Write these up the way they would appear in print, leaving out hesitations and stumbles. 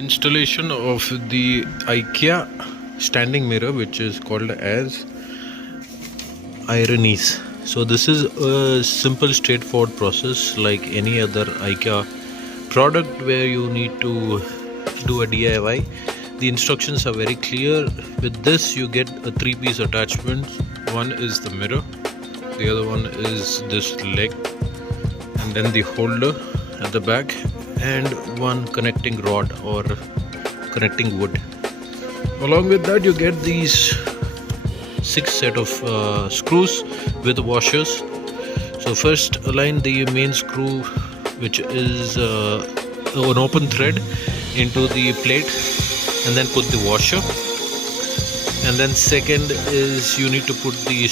Installation of the IKEA standing mirror, which is called as Ironies. So this is a simple straightforward process like any other IKEA product where you need to do a DIY. The instructions are very clear. With this you get a 3-piece attachment. One is the mirror, the other one is this leg, and then the holder at the back, and one connecting rod or connecting wood. Along with that you get these 6 set of screws with washers. So first align the main screw, which is an open thread, into the plate, and then put the washer. And then second is you need to put the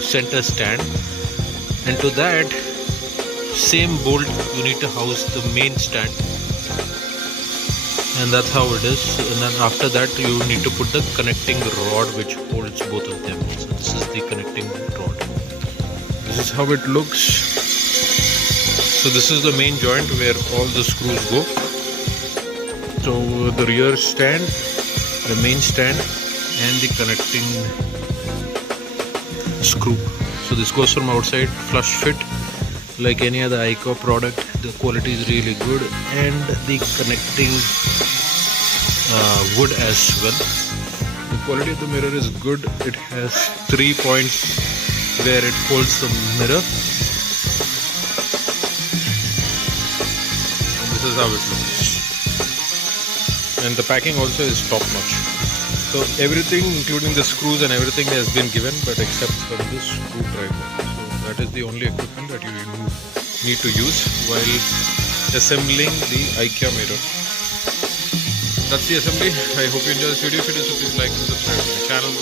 center stand, and to that same bolt you need to house the main stand, and that's how it is. And then after that you need to put the connecting rod which holds both of them. So this is the connecting rod. This is how it looks. So this is the main joint where all the screws go. So the rear stand, the main stand, and the connecting screw. So this goes from outside, flush fit like any other IKEA product. The quality is really good, and the connecting wood as well. The quality of the mirror is good. It has 3 points where it holds the mirror. And this is how it looks. And the packing also is top notch. So everything, including the screws and everything, has been given, but except for this screwdriver. So that is the only equipment that you need to use while assembling the IKEA mirror. That's the assembly. I hope you enjoy this video. If you do, so please like and subscribe to the channel.